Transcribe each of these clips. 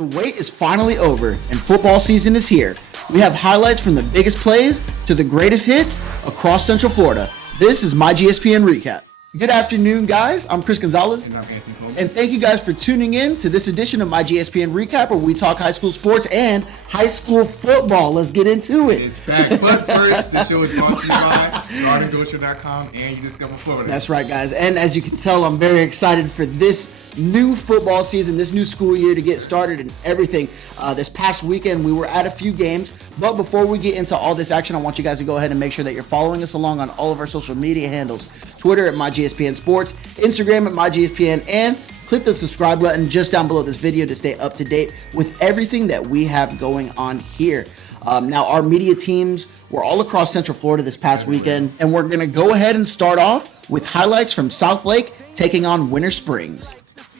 The wait is finally over and football season is here. We have highlights from the biggest plays to the greatest hits across Central Florida. This is myGSPN Recap. Good afternoon, guys. I'm Chris Gonzalez. And I'm Anthony Coleman. And thank you guys for tuning in to this edition of myGSPN Recap, where we talk high school sports and high school football. Let's get into it. It's back. But first, the show is brought to you by myGSPN.com and You Discover Florida. That's right, guys. And as you can tell, I'm very excited for this new football season, this new school year to get started and everything. This past weekend, we were at a few games. But before we get into all this action, I want you guys to go ahead and make sure that you're following us along on all of our social media handles. Twitter at myGSPN Sports, Instagram at myGSPN, and click the subscribe button just down below this video to stay up to date with everything that we have going on here. Now, our media teams were all across Central Florida this past weekend, and we're going to go ahead and start off with highlights from South Lake taking on Winter Springs.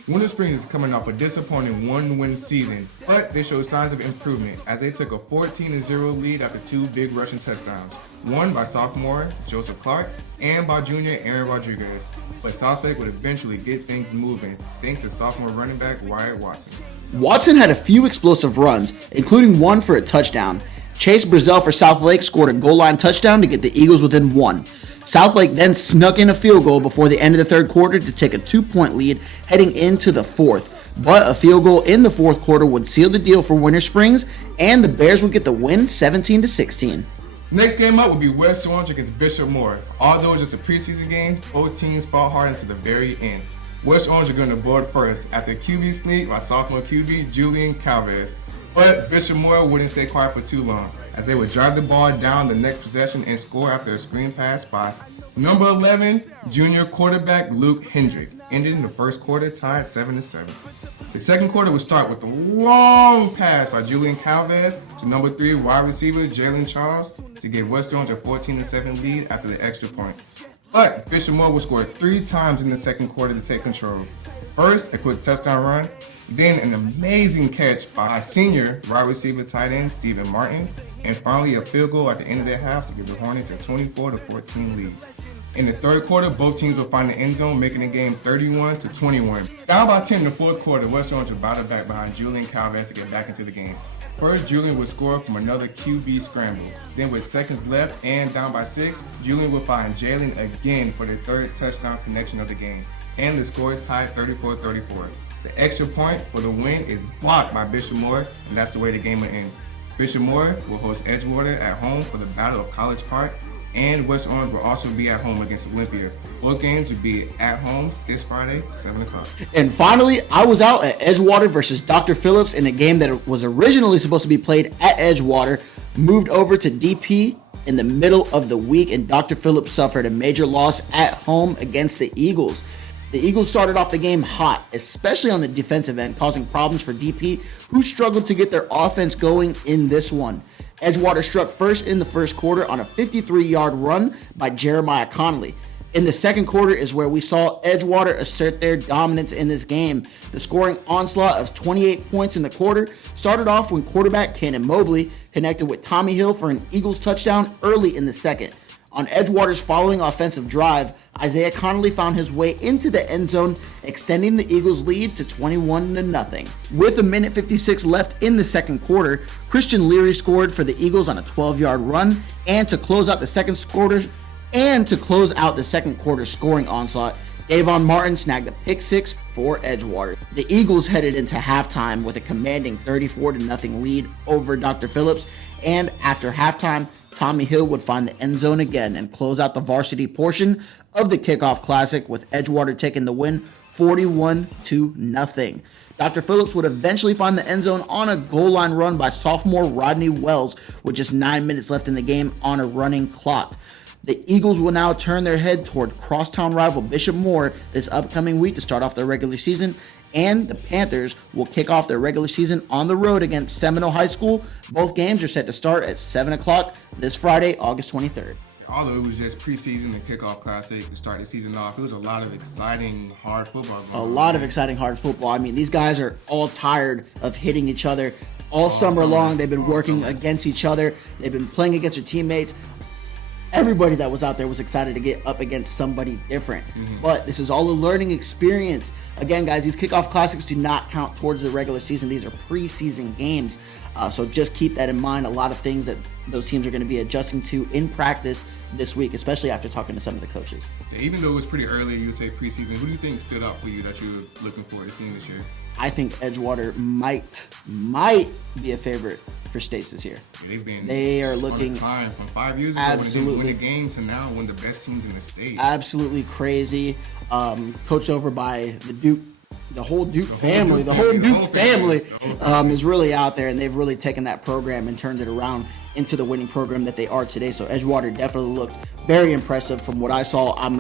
Winter Springs is coming off a disappointing one-win season, but they showed signs of improvement as they took a 14-0 lead after two big rushing touchdowns, one by sophomore Joseph Clark and by junior Aaron Rodriguez. But South Lake would eventually get things moving thanks to sophomore running back Wyatt Watson. Watson had a few explosive runs, including one for a touchdown. Chase Brazell for South Lake scored a goal line touchdown to get the Eagles within one. South Lake then snuck in a field goal before the end of the third quarter to take a 2-point lead heading into the fourth. But a field goal in the fourth quarter would seal the deal for Winter Springs, and the Bears would get the win 17-16. Next game up will be West Orange against Bishop Moore. Although it's just a preseason game, both teams fought hard until the very end. West Orange are going to board first after a QB sneak by sophomore QB Julian Calvez. But Bishop Moore wouldn't stay quiet for too long, as they would drive the ball down the next possession and score after a screen pass by number 11 junior quarterback Luke Hendrick, ending the first quarter tied 7-7. The second quarter would start with a long pass by Julian Calvez to number 3 wide receiver Jalen Charles to give West Orange a 14-7 lead after the extra point. But Bishop Moore would score 3 times in the second quarter to take control. First, a quick touchdown run, then an amazing catch by senior wide receiver tight end Stephen Martin, and finally a field goal at the end of the half to give the Hornets a 24-14 lead. In the third quarter, both teams would find the end zone, making the game 31-21. Down by 10 in the fourth quarter, West Orange would battle back behind Julian Calvez to get back into the game. First, Julian would score from another QB scramble. Then with seconds left and down by 6, Julian would find Jalen again for the third touchdown connection of the game. And the score is tied 34-34. The extra point for the win is blocked by Bishop Moore, and that's the way the game will end. Bishop Moore will host Edgewater at home for the Battle of College Park, and West Orange will also be at home against Olympia. Both games will be at home this Friday, 7 o'clock. And finally, I was out at Edgewater versus Dr. Phillips in a game that was originally supposed to be played at Edgewater, moved over to DP in the middle of the week, and Dr. Phillips suffered a major loss at home against the Eagles. The Eagles started off the game hot, especially on the defensive end, causing problems for DP, who struggled to get their offense going in this one. Edgewater struck first in the first quarter on a 53-yard run by Jeremiah Connolly. In the second quarter is where we saw Edgewater assert their dominance in this game. The scoring onslaught of 28 points in the quarter started off when quarterback Cannon Mobley connected with Tommy Hill for an Eagles touchdown early in the second. On Edgewater's following offensive drive, Isaiah Connolly found his way into the end zone, extending the Eagles' lead to 21-0. With a minute 56 left in the second quarter, Christian Leary scored for the Eagles on a 12-yard run, and to close out the second quarter scoring onslaught, Davon Martin snagged a pick six for Edgewater. The Eagles headed into halftime with a commanding 34-0 lead over Dr. Phillips, and after halftime, Tommy Hill would find the end zone again and close out the varsity portion of the Kickoff Classic, with Edgewater taking the win 41-0. Dr. Phillips would eventually find the end zone on a goal line run by sophomore Rodney Wells with just 9 minutes left in the game on a running clock. The Eagles will now turn their head toward crosstown rival Bishop Moore this upcoming week to start off their regular season, and the Panthers will kick off their regular season on the road against Seminole High School. Both games are set to start at 7 o'clock this Friday, August 23rd. Although it was just preseason and Kickoff Classic to start the season off, it was a lot of exciting, hard football. I mean, these guys are all tired of hitting each other all summer long. They've been working against each other. They've been playing against their teammates. everybody that was out there was excited to get up against somebody different. But this is all a learning experience. Again, guys, these Kickoff Classics do not count towards the regular season. These are preseason games. So just keep that in mind. A lot of things that those teams are going to be adjusting to in practice this week, especially after talking to some of the coaches. Yeah, even though it was pretty early, you would say preseason, who do you think stood out for you that you're looking forward to seeing this year? I think Edgewater might be a favorite for states this year. Yeah, they are looking from 5 years ago absolutely when they win the game to now one of the best teams in the state. Absolutely crazy. Coached over by the whole Duke family. The whole Duke family is really out there, and they've really taken that program and turned it around into the winning program that they are today. So Edgewater definitely looked very impressive from what I saw. I'm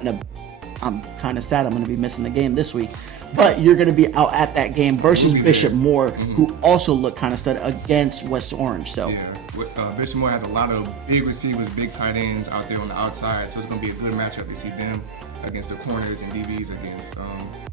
kind of sad I'm going to be missing the game this week, but you're going to be out at that game versus Bishop Moore, who also looked kind of stud against West Orange. So yeah, Bishop Moore has a lot of big receivers, big tight ends out there on the outside, so it's going to be a good matchup to see them against the corners and DBs against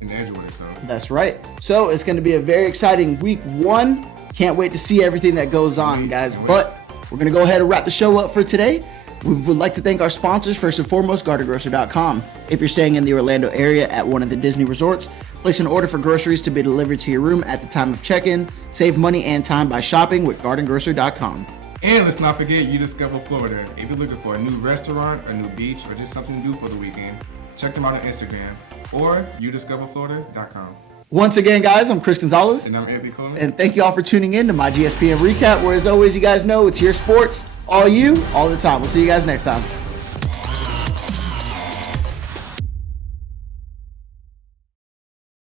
in the Edgewater. So that's right. So it's going to be a very exciting week 1. Can't wait to see everything that goes on, guys. But we're going to go ahead and wrap the show up for today. We would like to thank our sponsors, first and foremost, GardenGrocer.com. If you're staying in the Orlando area at one of the Disney resorts, place an order for groceries to be delivered to your room at the time of check-in. Save money and time by shopping with GardenGrocer.com. And let's not forget UDiscover Florida. If you're looking for a new restaurant, a new beach, or just something to do for the weekend, check them out on Instagram or UDiscoverFlorida.com. Once again, guys, I'm Chris Gonzalez. And I'm Anthony Coleman. And thank you all for tuning in to my GSPN Recap, where as always, you guys know it's your sports, all you, all the time. We'll see you guys next time.